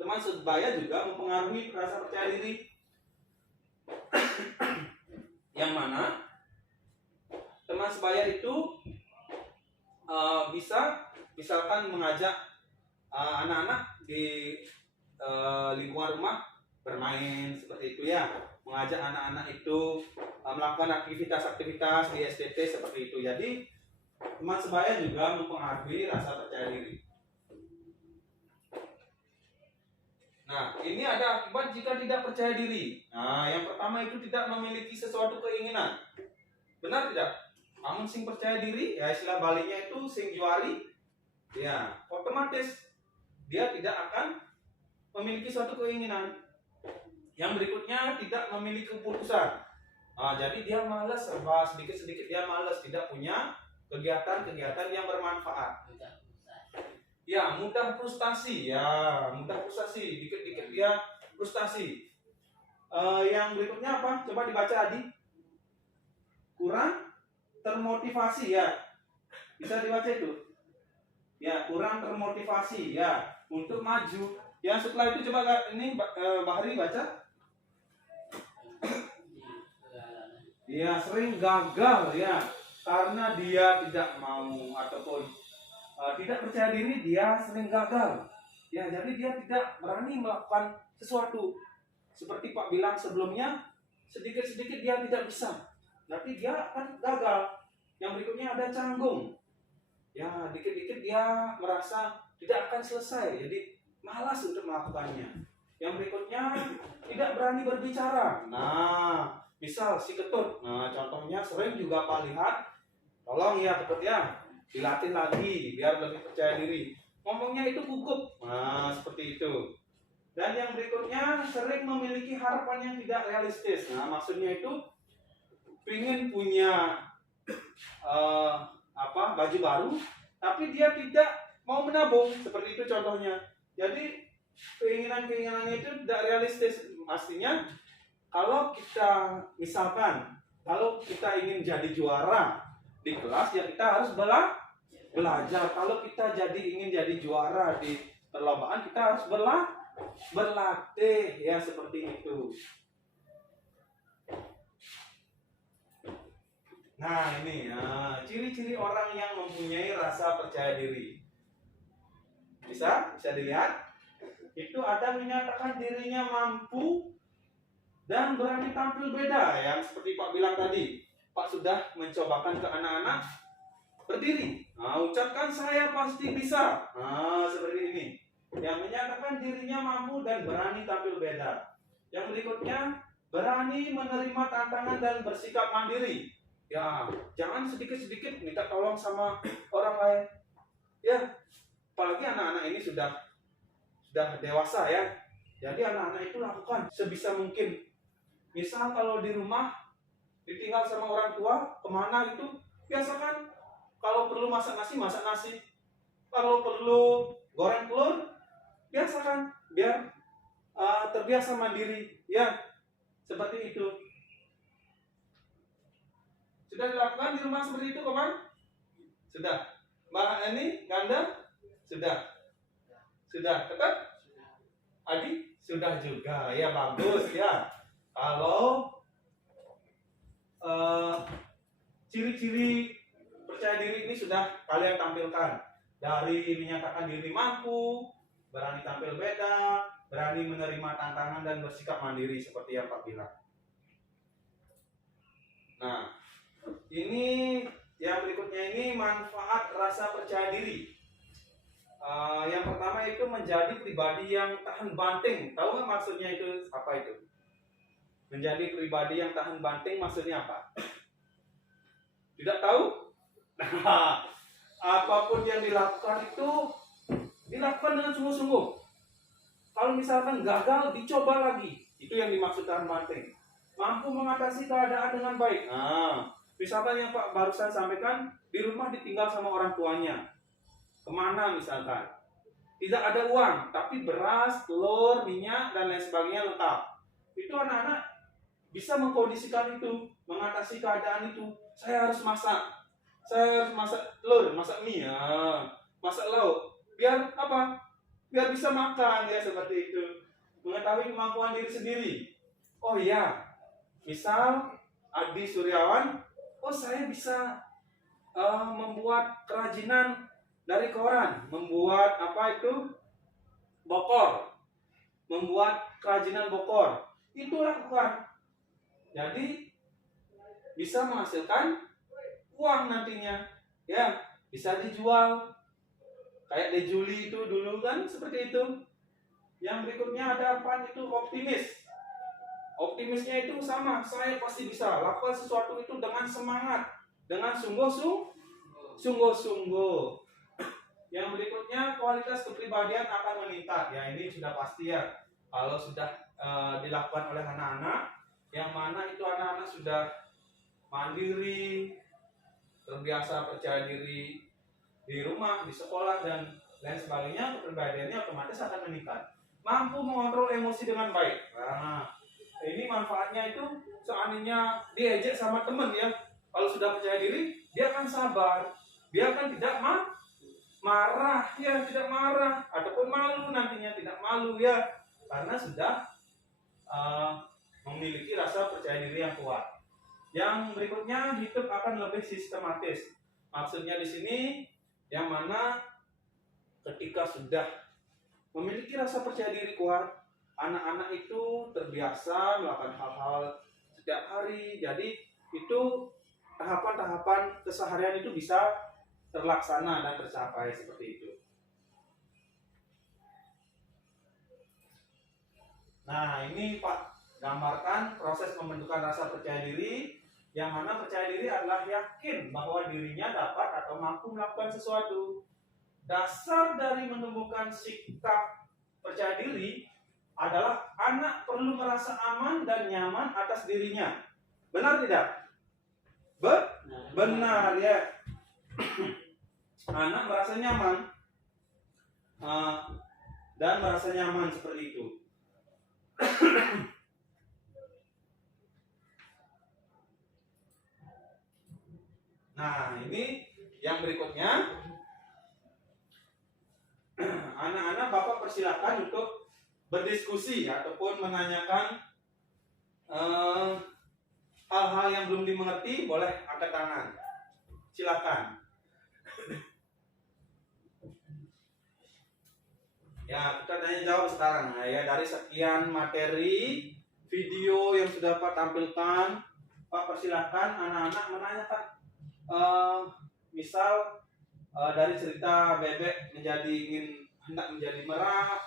Teman sebaya juga mempengaruhi rasa percaya diri. Yang mana teman sebaya itu bisa misalkan mengajak anak-anak di lingkungan rumah bermain seperti itu ya, mengajak anak-anak itu melakukan aktivitas-aktivitas di STT seperti itu. Jadi teman sebaya juga mempengaruhi rasa percaya diri. Nah, ini ada akibat jika tidak percaya diri. Nah, yang pertama itu tidak memiliki sesuatu keinginan. Benar tidak? Namun sing percaya diri, ya istilah baliknya itu sing juari, ya otomatis dia tidak akan memiliki suatu keinginan. Yang berikutnya tidak memiliki keputusan. Nah, jadi dia malas, serba sedikit-sedikit dia malas, tidak punya kegiatan-kegiatan yang bermanfaat. Ya, mudah frustasi. Dikit-dikit dia frustasi. Yang berikutnya apa? Coba dibaca Adi. Kurang termotivasi ya. Bisa dibaca itu. Ya, kurang termotivasi ya untuk maju. Yang setelah itu coba ini Bahari baca. Ya, sering gagal ya karena dia tidak mau ataupun tidak percaya diri, dia sering gagal. Ya, jadi dia tidak berani melakukan sesuatu. Seperti Pak bilang sebelumnya, sedikit-sedikit dia tidak bisa. Berarti dia akan gagal. Yang berikutnya ada canggung. Ya, dikit-dikit dia merasa tidak akan selesai. Jadi malas untuk melakukannya. Yang berikutnya tidak berani berbicara. Nah, misal si Ketut. Nah, contohnya sering juga Pak lihat. Tolong ya Ketut ya, dilatih lagi biar lebih percaya diri. Ngomongnya itu gugup. Nah, seperti itu. Dan yang berikutnya sering memiliki harapan yang tidak realistis. Nah, maksudnya itu ingin punya baju baru, tapi dia tidak mau menabung. Seperti itu contohnya. Jadi keinginan-keinginannya itu tidak realistis. Pastinya kalau kita misalkan kalau kita ingin jadi juara di kelas, ya kita harus belajar. Kalau kita ingin jadi juara di perlombaan, kita harus berlatih, ya seperti itu. Nah ini ciri-ciri orang yang mempunyai rasa percaya diri. Bisa dilihat. Itu ada menyatakan dirinya mampu dan berani tampil beda, yang seperti Pak bilang tadi. Pak sudah mencobakan ke anak-anak berdiri. Nah, ucapkan saya pasti bisa. Nah, seperti ini. Yang menyatakan dirinya mampu dan berani tampil beda. Yang berikutnya, berani menerima tantangan dan bersikap mandiri. Ya, jangan sedikit-sedikit minta tolong sama orang lain. Ya, apalagi anak-anak ini sudah dewasa ya. Jadi anak-anak itu lakukan sebisa mungkin. Misal kalau di rumah ditinggal sama orang tua, kemana gitu, biasakan kalau perlu masak nasi. Kalau perlu goreng telur, biasakan biar terbiasa mandiri. Ya, seperti itu. Sudah dilakukan di rumah seperti itu, Komang? Sudah. Mbak ini, Ganda? Sudah. Tetap? Adi? Sudah juga. Ya, bagus ya. Kalau ciri-ciri percaya diri ini sudah kalian tampilkan. Dari menyatakan diri mampu, berani tampil beda, berani menerima tantangan dan bersikap mandiri seperti yang Pak bilang. Nah, ini yang berikutnya ini manfaat rasa percaya diri. Yang pertama itu menjadi pribadi yang tahan banting. Tahu nggak maksudnya itu apa itu? Menjadi pribadi yang tahan banting maksudnya apa? Tidak tahu? Nah, apapun yang dilakukan itu dilakukan dengan sungguh-sungguh. Kalau misalkan gagal, dicoba lagi. Itu yang dimaksud tahan banting. Mampu mengatasi keadaan dengan baik. Nah, misalkan yang Pak barusan sampaikan, di rumah ditinggal sama orang tuanya. Kemana misalkan? Tidak ada uang, tapi beras, telur, minyak, dan lain sebagainya lengkap. Itu anak-anak bisa mengkondisikan itu, mengatasi keadaan itu. Saya harus masak telur, masak mie, masak lauk. Biar apa? Biar bisa makan, ya seperti itu. Mengetahui kemampuan diri sendiri. Oh iya, misal Adi Suryawan, saya bisa membuat kerajinan dari koran, membuat bokor, membuat kerajinan bokor. Itu lakukan. Jadi bisa menghasilkan uang nantinya, ya bisa dijual. Kayak De Juli itu dulu kan seperti itu. Yang berikutnya ada apa itu optimis. Optimisnya itu sama, saya pasti bisa lakukan sesuatu itu dengan semangat, dengan sungguh-sungguh. Yang berikutnya kualitas kepribadian akan meningkat. Ya ini sudah pasti ya. Kalau sudah dilakukan oleh anak-anak, yang mana itu anak-anak sudah mandiri, terbiasa percaya diri di rumah, di sekolah dan lain sebagainya, kepribadiannya otomatis akan meningkat. Mampu mengontrol emosi dengan baik. Nah, ini manfaatnya itu seandainya diejek sama teman ya. Kalau sudah percaya diri, dia akan sabar. Dia akan tidak marah, ya tidak marah, ataupun malu nantinya tidak malu ya, karena sudah memiliki rasa percaya diri yang kuat. Yang berikutnya hidup akan lebih sistematis. Maksudnya di sini yang mana ketika sudah memiliki rasa percaya diri kuat, anak-anak itu terbiasa melakukan hal-hal setiap hari. Jadi itu tahapan-tahapan keseharian itu bisa terlaksana dan tercapai seperti itu. Nah, ini Pak gambarkan proses pembentukan rasa percaya diri, yang mana percaya diri adalah yakin bahwa dirinya dapat atau mampu melakukan sesuatu. Dasar dari menumbuhkan sikap percaya diri adalah anak perlu merasa aman dan nyaman atas dirinya. Benar tidak? Benar ya. Anak merasa nyaman dan merasa nyaman seperti itu. Nah, ini yang berikutnya. Anak-anak, Bapak persilakan untuk berdiskusi ataupun menanyakan hal-hal yang belum dimengerti, boleh angkat tangan. Silakan. Ya, kita tanya jawab sekarang. Nah, ya, dari sekian materi video yang sudah Pak tampilkan, Pak persilahkan anak-anak menanyakan. Misal dari cerita bebek hendak menjadi merak,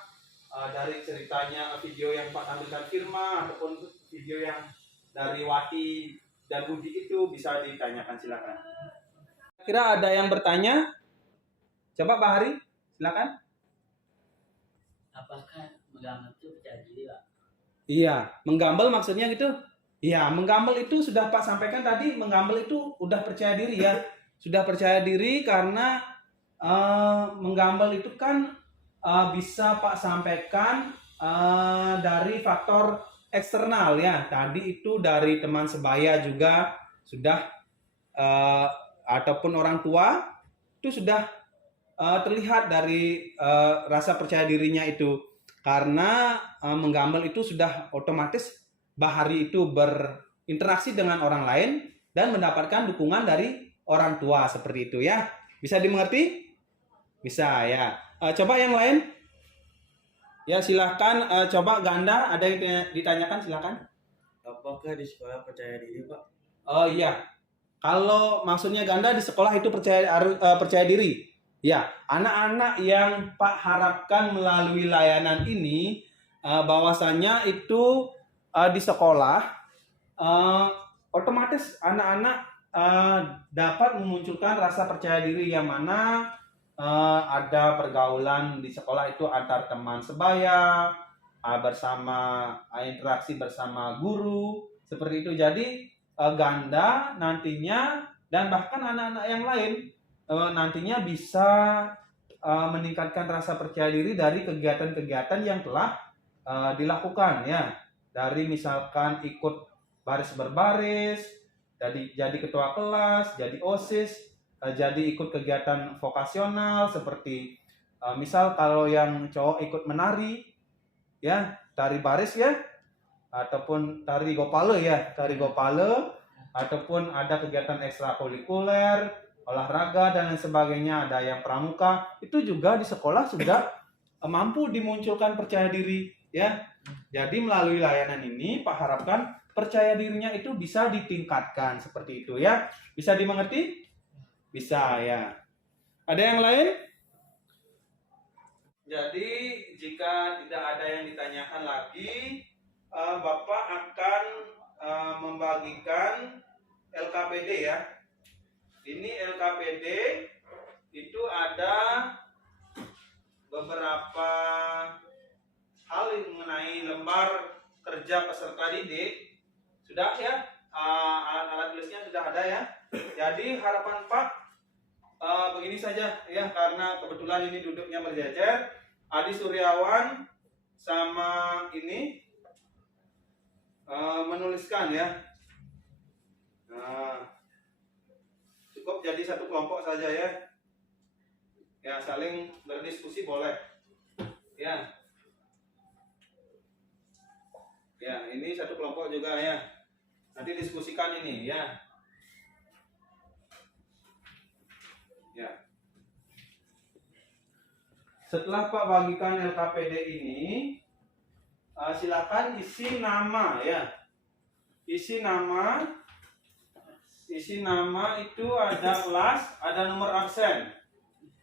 dari ceritanya video yang Pak tampilkan Firma, ataupun video yang dari Wati dan Budi itu bisa ditanyakan, silakan. Kira ada yang bertanya? Coba Pak Hari, silakan. Apakah menggambar itu percaya diri, Pak? Iya, menggambar maksudnya gitu. Iya, menggambar itu sudah Pak sampaikan tadi, menggambar itu udah percaya diri ya. Sudah percaya diri karena menggambar itu kan bisa Pak sampaikan dari faktor eksternal ya. Tadi itu dari teman sebaya juga sudah ataupun orang tua itu sudah terlihat dari rasa percaya dirinya itu. Karena menggambar itu sudah otomatis Bahari itu berinteraksi dengan orang lain dan mendapatkan dukungan dari orang tua seperti itu ya. Bisa dimengerti? Bisa ya. Coba yang lain. Ya silahkan. Coba Ganda, ada yang ditanyakan, silakan. Apakah di sekolah percaya diri, Pak? Oh iya. Kalau maksudnya Ganda di sekolah itu percaya diri. Ya, anak-anak yang Pak harapkan melalui layanan ini bahwasanya itu di sekolah otomatis anak-anak dapat memunculkan rasa percaya diri yang mana ada pergaulan di sekolah itu antar teman sebaya, bersama interaksi bersama guru seperti itu. Jadi Ganda nantinya dan bahkan anak-anak yang lain nantinya bisa meningkatkan rasa percaya diri dari kegiatan-kegiatan yang telah dilakukan ya. Dari misalkan ikut baris berbaris, jadi ketua kelas, jadi OSIS, jadi ikut kegiatan vokasional seperti misal kalau yang cowok ikut menari ya, tari baris ya, ataupun tari gopale ya, ataupun ada kegiatan ekstrakurikuler, olahraga dan lain sebagainya, ada yang pramuka, itu juga di sekolah sudah mampu dimunculkan percaya diri ya. Jadi melalui layanan ini Pak harapkan percaya dirinya itu bisa ditingkatkan seperti itu ya. Bisa dimengerti? Bisa ya. Ada yang lain? Jadi jika tidak ada yang ditanyakan lagi, Bapak akan membagikan LKPD ya. Ini LKPD itu ada beberapa hal mengenai lembar kerja peserta didik. Sudah ya, alat-alat tulisnya sudah ada ya. Jadi harapan Pak begini saja ya, karena kebetulan ini duduknya berjejer. Adi Suryawan sama ini menuliskan ya. Nah, cukup jadi satu kelompok saja ya. Ya, saling berdiskusi boleh. Ya. Ya, ini satu kelompok juga ya. Nanti diskusikan ini ya. Ya. Setelah Pak bagikan LKPD ini, silakan isi nama ya. Isi nama itu ada kelas, ada nomor absen.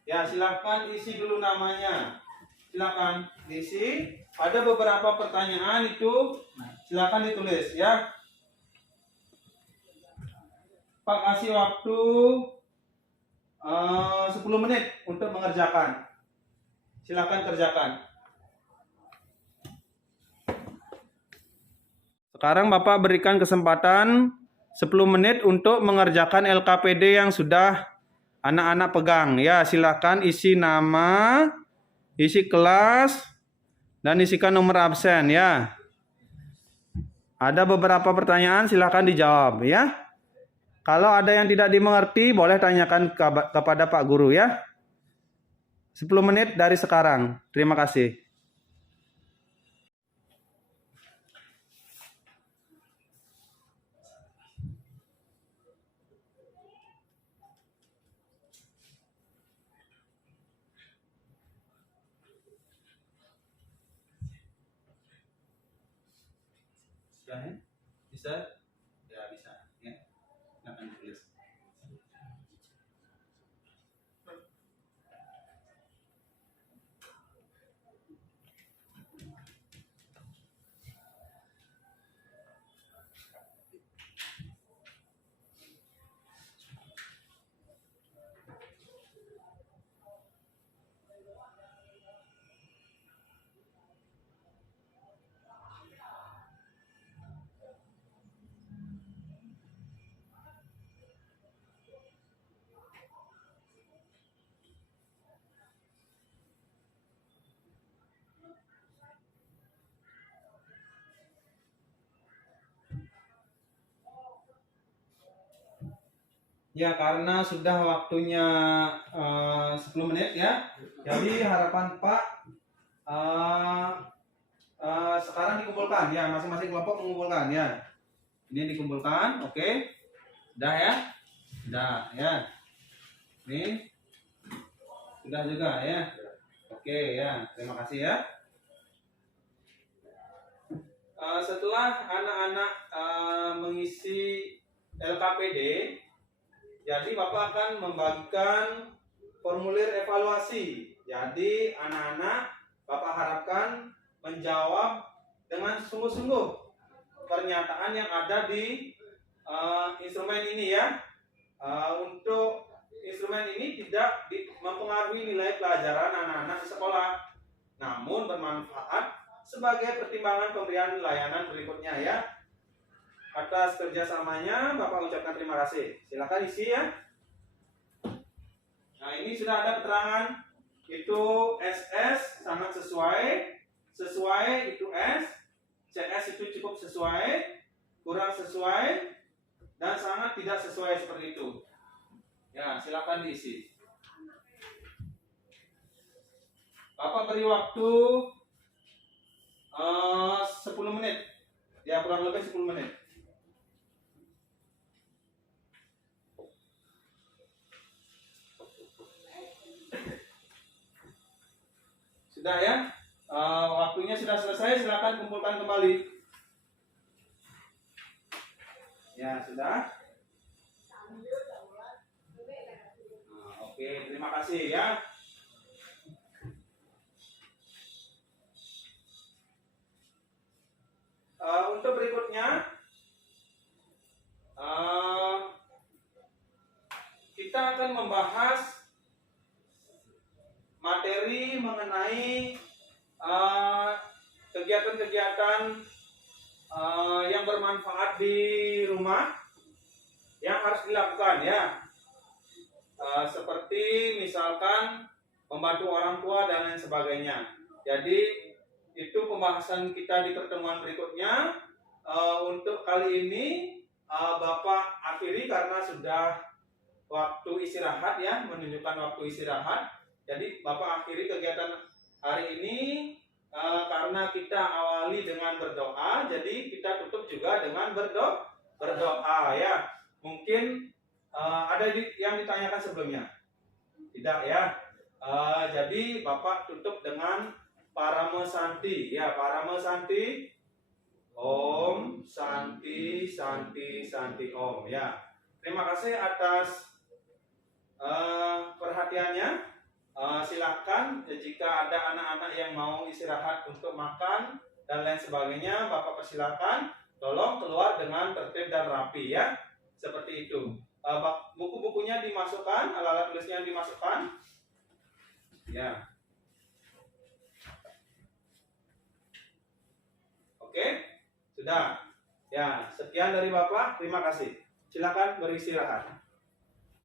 Ya, silakan isi dulu namanya. Silakan diisi. Ada beberapa pertanyaan itu silakan ditulis ya. Pak kasih waktu 10 menit untuk mengerjakan. Silakan kerjakan. Sekarang Bapak berikan kesempatan 10 menit untuk mengerjakan LKPD yang sudah anak-anak pegang. Ya, silakan isi nama, isi kelas, dan isikan nomor absen ya. Ada beberapa pertanyaan, silakan dijawab ya. Kalau ada yang tidak dimengerti, boleh tanyakan kepada Pak Guru ya. 10 menit dari sekarang. Terima kasih. Sudah ya? Bisa? Ya, bisa. Ya. Akan tulis. Ya, karena sudah waktunya 10 menit ya. Jadi harapan Pak sekarang dikumpulkan ya, masing-masing kelompok mengumpulkan ya. Ini dikumpulkan, oke. Sudah ya? Sudah ya. Ini sudah juga ya. Oke ya, terima kasih ya. Setelah anak-anak mengisi LKPD, jadi Bapak akan membagikan formulir evaluasi. Jadi anak-anak Bapak harapkan menjawab dengan sungguh-sungguh pernyataan yang ada di instrumen ini ya. Untuk instrumen ini tidak mempengaruhi nilai pelajaran anak-anak di sekolah, namun bermanfaat sebagai pertimbangan pemberian layanan berikutnya ya. Atas kerjasamanya Bapak ucapkan terima kasih. Silakan isi ya. Nah, ini sudah ada keterangan itu SS sangat sesuai itu S, CS itu cukup sesuai, kurang sesuai, dan sangat tidak sesuai seperti itu. Ya, silakan diisi. Bapak beri waktu 10 menit. Ya, kurang lebih 10 menit. Sudah ya, waktunya sudah selesai, silakan kumpulkan kembali. Ya, sudah. Oke, terima kasih ya. Untuk berikutnya, kita akan membahas materi mengenai kegiatan-kegiatan yang bermanfaat di rumah yang harus dilakukan ya, seperti misalkan membantu orang tua dan lain sebagainya. Jadi itu pembahasan kita di pertemuan berikutnya. Untuk kali ini Bapak akhiri karena sudah waktu istirahat ya, menunjukkan waktu istirahat. Jadi Bapak akhiri kegiatan hari ini karena kita awali dengan berdoa, jadi kita tutup juga dengan berdoa ya. Mungkin ada yang ditanyakan sebelumnya? Tidak ya. Jadi Bapak tutup dengan Parama Santi ya, Parama Santi. Om Santi Santi Santi Om ya. Terima kasih atas perhatiannya. Silakan jika ada anak-anak yang mau istirahat untuk makan dan lain sebagainya, Bapak persilakan. Tolong keluar dengan tertib dan rapi ya, seperti itu. Buku-bukunya dimasukkan, alat-alat tulisnya dimasukkan. Ya. Oke, sudah. Ya, sekian dari Bapak. Terima kasih. Silakan beristirahat.